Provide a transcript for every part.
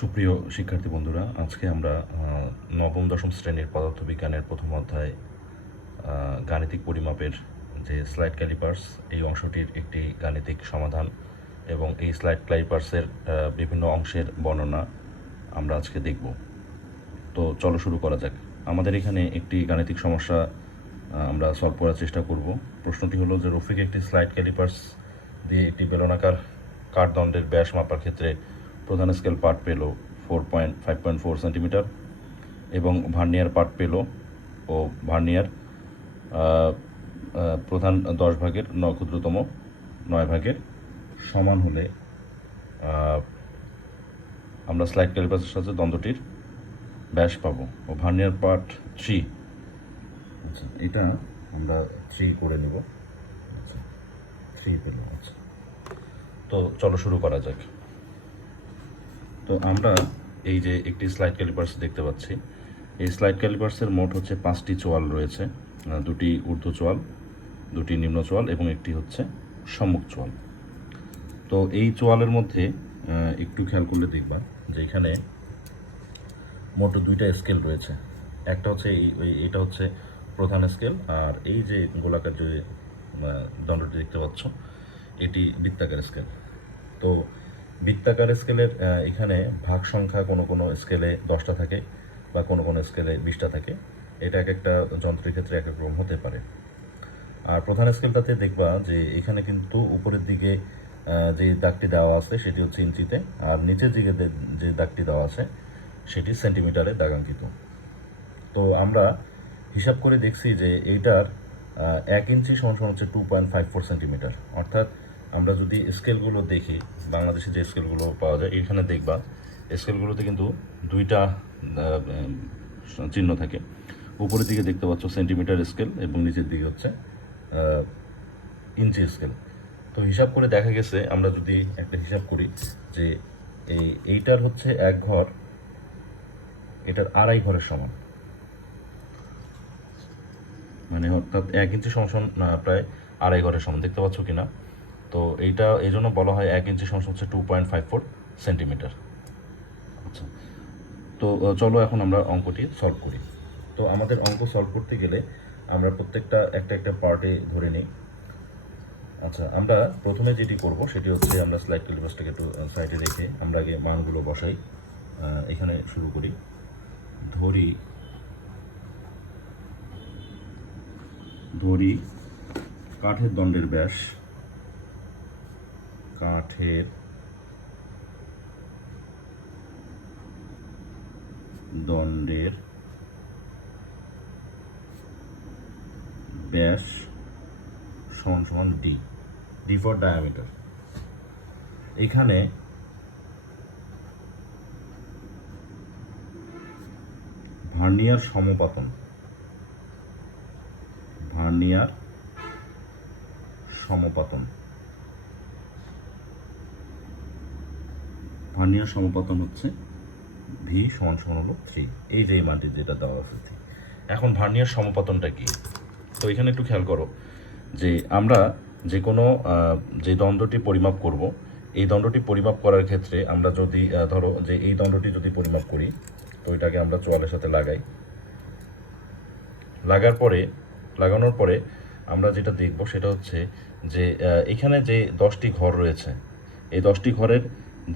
সুপ্রিয় শিক্ষার্থী বন্ধুরা, আজকে আমরা নবম, দশম শ্রেণির পদার্থবিজ্ঞানের প্রথম অধ্যায় গাণিতিক পরিমাপের যে স্লাইড ক্যালিপার্স এই অংশটির একটি গাণিতিক সমাধান এবং এই স্লাইড ক্যালিপার্সের বিভিন্ন অংশের বর্ণনা আমরা আজকে দেখব। তো চলো শুরু করা যাক। আমাদের এখানে একটি গাণিতিক সমস্যা আমরা সলভ করার চেষ্টা করব। প্রশ্নটি হলো যে রফিক একটি স্লাইড ক্যালিপার্স দিয়ে একটি বেলনাকার কাঠদণ্ডের ব্যাস মাপার ক্ষেত্রে প্রধান স্কেল পার্ট পেল four point, five point four centimetre এবং ভার্নিয়ার পার্ট পেল ও ভার্নিয়ার প্রধান দশ ভাগের ন ক্ষুদ্রতম নয় ভাগের সমান হলে আমরা স্লাইড ক্যালিপার্সের সাথে দ্বন্দ্বটির ব্যাস পাবো। ও ভার্নিয়ার পার্ট থ্রি আচ্ছা এটা আমরা থ্রি করে নেব। আচ্ছা থ্রি পেল আচ্ছা। তো চলো শুরু করা যাক। তো আমরা এই যে একটি স্লাইড ক্যালিপার্স দেখতে পাচ্ছি। এই স্লাইড ক্যালিপার্সের মোট হচ্ছে পাঁচটি চোয়াল রয়েছে দুটি ঊর্ধ্ব চোয়াল, দুটি নিম্ন চোয়াল এবং একটি হচ্ছে সম্মুখ চোয়াল। তো এই চোয়ালের মধ্যে একটু খেয়াল করলে দেখবা যে এখানে মোট দুইটা স্কেল রয়েছে। একটা হচ্ছে এই এটা হচ্ছে প্রধান স্কেল আর এই যে গোলাকার যে দণ্ডটি দেখতে পাচ্ছ, এটি বৃত্তাকার স্কেল তো বৃত্তাকার স্কেলের এখানে ভাগ সংখ্যা কোনো কোনো স্কেলে দশটা থাকে বা কোনো কোনো স্কেলে বিশটা থাকে। এটা এক একটা যন্ত্রের ক্ষেত্রে এক এক রকম হতে পারে। আর প্রধান স্কেলটাতে দেখবা যে এখানে কিন্তু উপরের দিকে যে দাগটি দেওয়া আছে সেটি হচ্ছে ইঞ্চিতে, আর নিচের দিকে যে- দাগটি দেওয়া আছে সেটি সেন্টিমিটারে দাগাঙ্কিত। তো আমরা হিসাব করে দেখছি যে এইটার এক ইঞ্চি সমান সমান হচ্ছে two point five four centimetre অর্থাৎ আমরা যদি স্কেলগুলো দেখি, বাংলাদেশে যে স্কেলগুলো পাওয়া যায় এখানে দেখবা স্কেলগুলোতে কিন্তু দুইটা চিহ্ন থাকে। উপরের দিকে দেখতে পাচ্ছ সেন্টিমিটার স্কেল এবং নিচের দিকে হচ্ছে ইঞ্চি স্কেল তো হিসাব করে দেখা গেছে, আমরা যদি একটা হিসাব করি যে এই, এইটার হচ্ছে এক ঘর, এটার আড়াই ঘরের সমান। মানে অর্থাৎ এক ইঞ্চি সমান প্রায় আড়াই ঘরের সমান। দেখতে পাচ্ছ কিনা? তো এইটা, এই জন্য বলা হয় এক ইঞ্চি সমান হচ্ছে two point five four centimetre আচ্ছা। তো চলো এখন আমরা অঙ্কটি সলভ করি। তো আমাদের অঙ্ক সলভ করতে গেলে আমরা প্রত্যেকটা একটা একটা পার্টে ধরে নিই। আচ্ছা আমরা প্রথমে যেটি করব সেটি হচ্ছে আমরা স্লাইড ক্যালিপাসটাকে একটু সাইডে রেখে আমরা আগে মানগুলো বসাই এখানে শুরু করি। ধরি ধরি কাঠের দণ্ডের ব্যাস। কাঠের দণ্ডের ব্যাস সমান সমান ডি ডি ফর ডায়ামিটার এখানে ভার্নিয়ার সমপাতন ভার্নিয়ার সমপাতন। ভার্নিয়ার সমপাতন হচ্ছে। ভি সমান সমান হলো থ্রি এই যে মানটি যেটা দেওয়া আছে থ্রি এখন ভার্নিয়ার সমপাতনটা কি? তো এখানে একটু খেয়াল করো যে আমরা যে কোনো যে দ্বন্দ্বটি পরিমাপ করব, এই দণ্ডটি পরিমাপ করার ক্ষেত্রে আমরা যদি ধরো যে এই দণ্ডটি যদি পরিমাপ করি, তো এটাকে আমরা চোয়ালের সাথে লাগাই। লাগার পরে, লাগানোর পরে আমরা যেটা দেখব সেটা হচ্ছে যে এখানে যে দশটি ঘর রয়েছে, এই দশটি ঘরের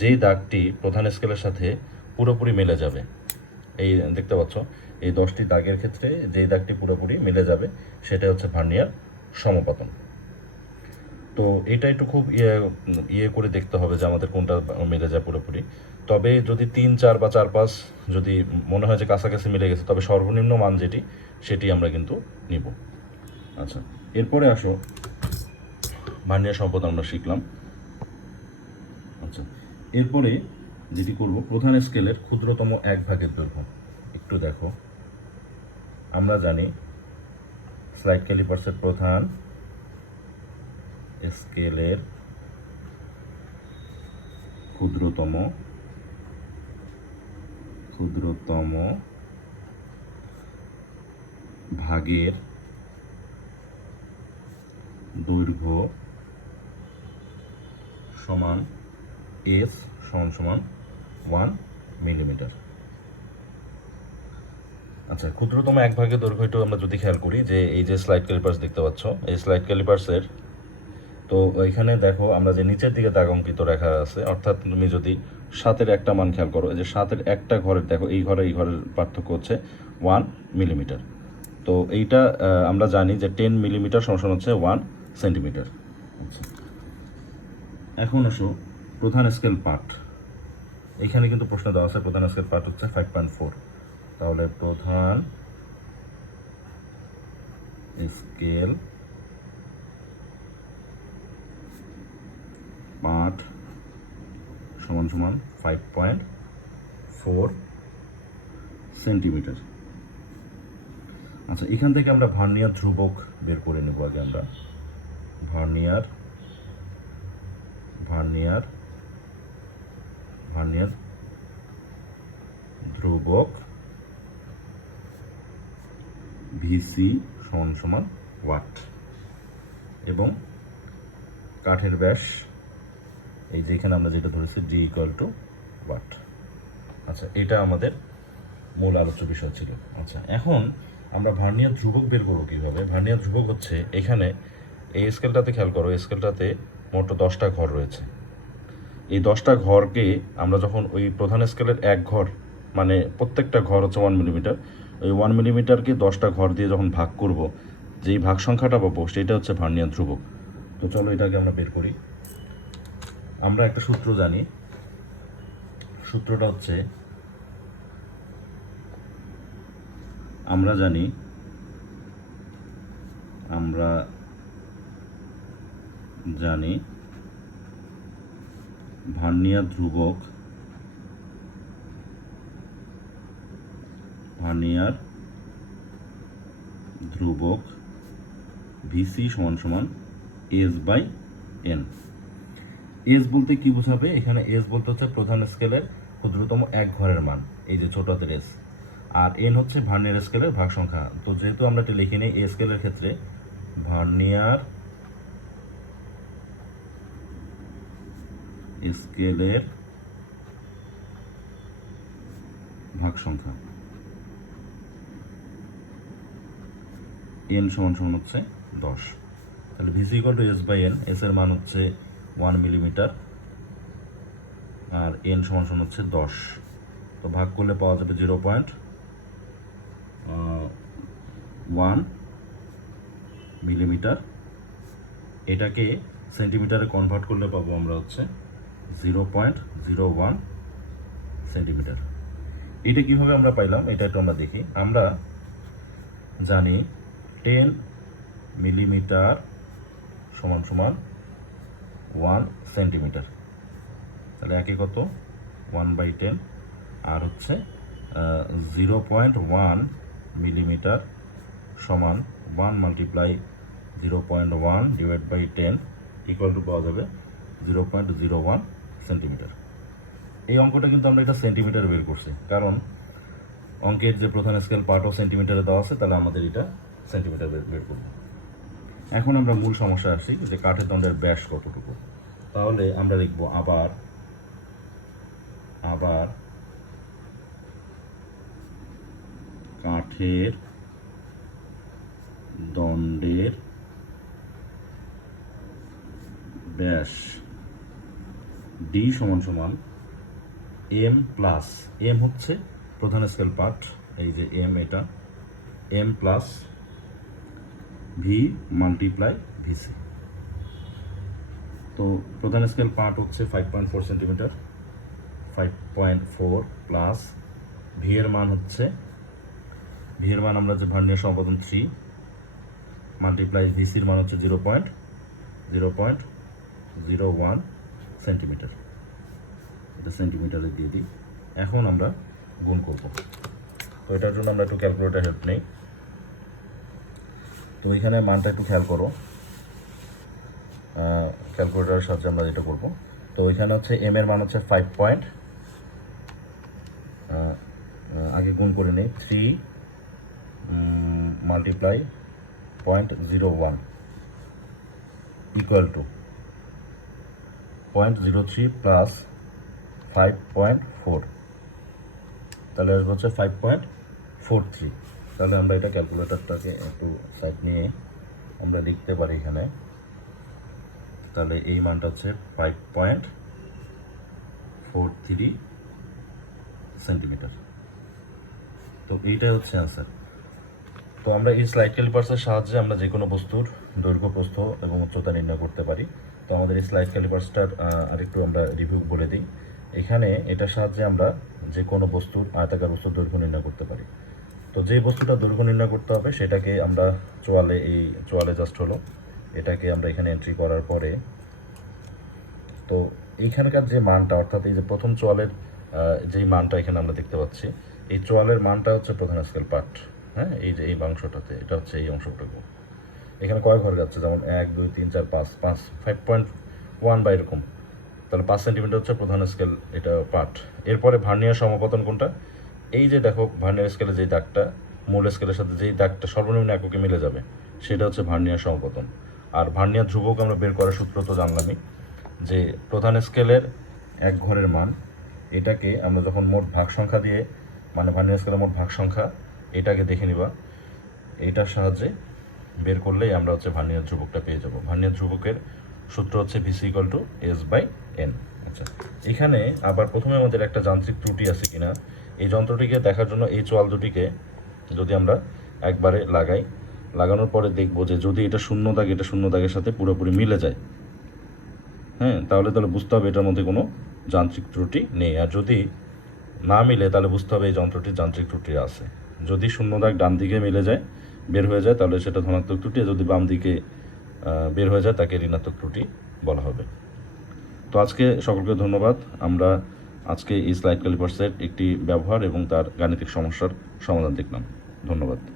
যে দাগটি প্রধান স্কেলের সাথে পুরোপুরি মিলে যাবে। এই দেখতে পাচ্ছ, এই দশটি দাগের ক্ষেত্রে যে দাগটি পুরোপুরি মিলে যাবে সেটা হচ্ছে ভার্নিয়ার সমপাতন। তো এটা একটু খুব ইয়ে ইয়ে করে দেখতে হবে যে আমাদের কোনটা মিলে যায় পুরোপুরি। তবে যদি তিন, চার বা চার পাঁচ যদি মনে হয় যে কাছাকাছি মিলে গেছে, তবে সর্বনিম্ন মান যেটি, সেটি আমরা কিন্তু নিব। আচ্ছা এরপরে আসো, ভার্নিয়ার সম্পদ আমরা শিখলাম। এরপরে যেটি করব, প্রধান স্কেলের ক্ষুদ্রতম এক ভাগের দৈর্ঘ্য। একটু দেখো। আমরা জানি স্লাইড ক্যালিপার্সের প্রধান স্কেলের ক্ষুদ্রতম ক্ষুদ্রতম ভাগের দৈর্ঘ্য সমান এস সমান সমান ওয়ান মিলিমিটার আচ্ছা ক্ষুদ্রতম এক ভাগের দৈর্ঘ্য একটু আমরা যদি খেয়াল করি, যে এই যে স্লাইড ক্যালিপার্স দেখতে পাচ্ছ, এই স্লাইড ক্যালিপার্সের তো এখানে দেখো আমরা যে নিচের দিকে দাগ অঙ্কিত রেখা আছে, অর্থাৎ তুমি যদি সাতের একটা মান খেয়াল করো যে সাতের একটা ঘরের, দেখো এই ঘরে এই ঘরের পার্থক্য হচ্ছে ওয়ান মিলিমিটার তো এইটা আমরা জানি যে টেন মিলিমিটার সমান হচ্ছে ওয়ান সেন্টিমিটার আচ্ছা। এখন আসো প্রধান স্কেল পার্ট এখানে কিন্তু প্রশ্ন দেওয়া আছে, প্রধান স্কেল পার্ট হচ্ছে ফাইভ পয়েন্ট ফোর তাহলে প্রধান স্কেল পার্ট সমান সমান ফাইভ পয়েন্ট ফোর সেন্টিমিটার আচ্ছা এখান থেকে আমরা ভার্নিয়ার ধ্রুবক বের করে নেব আগে আমরা। ভার্নিয়ার ভার্নিয়ার ধ্রুবক ভিসি সমান সমান ওয়াট। এবং কাঠের ব্যাস, এই যে এখানে আমরা যেটা ধরেছি ডি ইকুয়াল টু ওয়াট আচ্ছা এটা আমাদের মূল আলোচ্য বিষয় ছিল। আচ্ছা এখন আমরা ভার্নিয়ার ধ্রুবক বের করব কীভাবে? ভার্নিয়ার ধ্রুবক হচ্ছে এখানে এই স্কেলটাতে খেয়াল করো, এই স্কেলটাতে মোট দশটা ঘর রয়েছে। এই দশটা ঘরকে আমরা যখন ওই প্রধান স্কেলের এক ঘর মানে প্রত্যেকটা ঘর হচ্ছে ওয়ান মিলিমিটার ওই ওয়ান মিলিমিটারকে দশটা ঘর দিয়ে যখন ভাগ করব, যেই ভাগ সংখ্যাটা পাবো, সেটা হচ্ছে ভার্নিয়ার ধ্রুবক। তো চলো এটাকে আমরা বের করি। আমরা একটা সূত্র জানি। সূত্রটা হচ্ছে, আমরা জানি আমরা জানি ভার্নিয়ার ধ্রুবক ভার্নিয়ার ধ্রুবক ভিসি সমান সমান এস বাই এন এস বলতে কি বোঝাবে? এখানে এস বলতে হচ্ছে প্রধান স্কেলের ক্ষুদ্রতম এক ঘরের মান, এই যে ছোট হাতের এস আর এন হচ্ছে ভার্নিয়ার স্কেলের ভাগ সংখ্যা তো যেহেতু আমরা এটা লিখে নিই এ স্কেলের ক্ষেত্রে ভার্নিয়ার স্কেলের ভাগ সংখ্যা এন সমান সমান হচ্ছে দশ। তাহলে VC to S by N S এর মান হচ্ছে ওয়ান মিলিমিটার আর এন সমান সমান হচ্ছে দশ। তো ভাগ করলে পাওয়া যাবে জিরো পয়েন্ট ওয়ান মিলিমিটার এটাকে সেন্টিমিটারে কনভার্ট করলে পাবো আমরা হচ্ছে zero point zero one centimetre এটা কীভাবে আমরা পাইলাম? এটা একটু আমরা দেখি। আমরা জানি টেন মিলিমিটার সমান সমান ওয়ান সেন্টিমিটার তাহলে একে কত? ওয়ান বাই টেন আর হচ্ছে জিরো পয়েন্ট ওয়ান মিলিমিটার সমান one multiply zero point one divide by ten equal to পাওয়া যাবে zero point zero one centimetre এই অঙ্কটা কিন্তু আমরা এটা সেন্টিমিটারে বের করছি। কারণ অঙ্কের যে প্রধান স্কেল পার্টও সেন্টিমিটারে দেওয়া আছে, তাহলে আমাদের এটা সেন্টিমিটার বের করব। এখন আমরা মূল সমস্যা আসি যে কাঠের দণ্ডের ব্যাস কতটুকু? তাহলে আমরা লিখব আবার আবার কাঠের দণ্ডের ব্যাস ডি সমান সমান এম প্লাস এম হচ্ছে প্রধান স্কেল পার্ট এই যে এম এটা M plus V multiply VC তো প্রধান স্কেল পার্ট হচ্ছে five point four centimetre five point four plus V এর মান হচ্ছে ভি এর মান আমরা যে ভার্নিয়ার সম্পাদন থ্রি মাল্টিপ্লাই ভিসির মান হচ্ছে zero point zero point zero one centimetre এটা সেন্টিমিটারে দিয়ে দিই। এখন আমরা গুণ করব। তো এটার জন্য আমরা একটু ক্যালকুলেটার হেল্প নেই। তো এখানে মানটা একটু খেয়াল করো। ক্যালকুলেটারের সাহায্যে আমরা যেটা করব। তো এখানে হচ্ছে এম এর মান হচ্ছে ফাইভ পয়েন্ট আগে গুণ করে নেই three multiply point zero one equal to point zero three plus five point four তাহলে হচ্ছে ফাইভ পয়েন্ট ফোর থ্রি তাহলে আমরা এটা ক্যালকুলেটরটাকে একটু সাইড নিয়ে আমরা লিখতে পারি এখানে। তাহলে এই মানটা হচ্ছে five point four three centimetre তো এইটাই হচ্ছে অ্যান্সার তো আমরা এই স্লাইড ক্যালিপার্সের সাহায্যে আমরা যে কোনো বস্তুর দৈর্ঘ্য, প্রস্থ এবং উচ্চতা নির্ণয় করতে পারি। তো আমাদের এই স্লাইড ক্যালিপার্সটার আরেকটু আমরা রিভিউ বলে দিই। এখানে এটার সাহায্যে আমরা যে কোনো বস্তুর আয়তাকার বস্তুর দৈর্ঘ্য নির্ণয় করতে পারি। তো যে বস্তুটা দৈর্ঘ্য নির্ণয় করতে হবে, সেটাকে আমরা চোয়ালে এই চোয়ালে জাস্ট হলো। এটাকে আমরা এখানে এন্ট্রি করার পরে তো এইখানকার যে মানটা, অর্থাৎ এই যে প্রথম চোয়ালের যেই মানটা এখানে আমরা দেখতে পাচ্ছি, এই চোয়ালের মানটা হচ্ছে প্রধান স্কেল পার্ট হ্যাঁ? এই যে এই অংশটাতে, এটা হচ্ছে এই অংশটুকু। এখানে কয় ঘর যাচ্ছে? যেমন এক, দুই, তিন, চার, পাঁচ পাঁচ ফাইভ পয়েন্ট ওয়ান বা এরকম। তাহলে পাঁচ সেন্টিমিটার হচ্ছে প্রধান স্কেল, এটা পার্ট এরপরে ভার্নিয়ার সমাপতন কোনটা? এই যে দেখো ভার্নিয়ার স্কেলে যেই দাগটা, মূল স্কেলের সাথে যেই দাগটা সর্বনিম্ন এককে মিলে যাবে, সেটা হচ্ছে ভার্নিয়ার সমাপতন। আর ভার্নিয়ার ধ্রুবক আমরা বের করার সূত্র তো জানলামই, যে প্রধান স্কেলের এক ঘরের মান, এটাকে আমরা যখন মোট ভাগ সংখ্যা দিয়ে মানে ভার্নিয়ার স্কেলের মোট ভাগ সংখ্যা এটাকে দেখে নিবা। এটার সাহায্যে বের করলেই আমরা হচ্ছে ভার্নিয়ার ধ্রুবকটা পেয়ে যাব। ভার্নিয়ার ধ্রুবকের সূত্র হচ্ছে VC equal to S by N আচ্ছা এখানে আবার প্রথমে আমাদের একটা যান্ত্রিক ত্রুটি আছে কিনা এই যন্ত্রটিকে দেখার জন্য এই চোয়াল দুটিকে যদি আমরা একবারে লাগাই, লাগানোর পরে দেখব যে যদি এটা শূন্য দাগ, এটা শূন্য দাগের সাথে পুরোপুরি মিলে যায়। হ্যাঁ তাহলে তাহলে বুঝতে হবে এটার মধ্যে কোনো যান্ত্রিক ত্রুটি নেই। আর যদি না মিলে, তাহলে বুঝতে হবে এই যন্ত্রটির যান্ত্রিক ত্রুটি আছে। যদি শূন্য দাগ ডান দিকে মিলে যায়, বের হয়ে যায়, তাহলে সেটা ধনাত্মক ত্রুটি। যদি বাম দিকে বের হয়ে যায়, তাকে ঋণাত্মক ত্রুটি বলা হবে। তো আজকে সকলকে ধন্যবাদ। আমরা আজকে এই স্লাইড ক্যালিপার্সের একটি ব্যবহার এবং তার গাণিতিক সমস্যার সমাধান দেখলাম। ধন্যবাদ।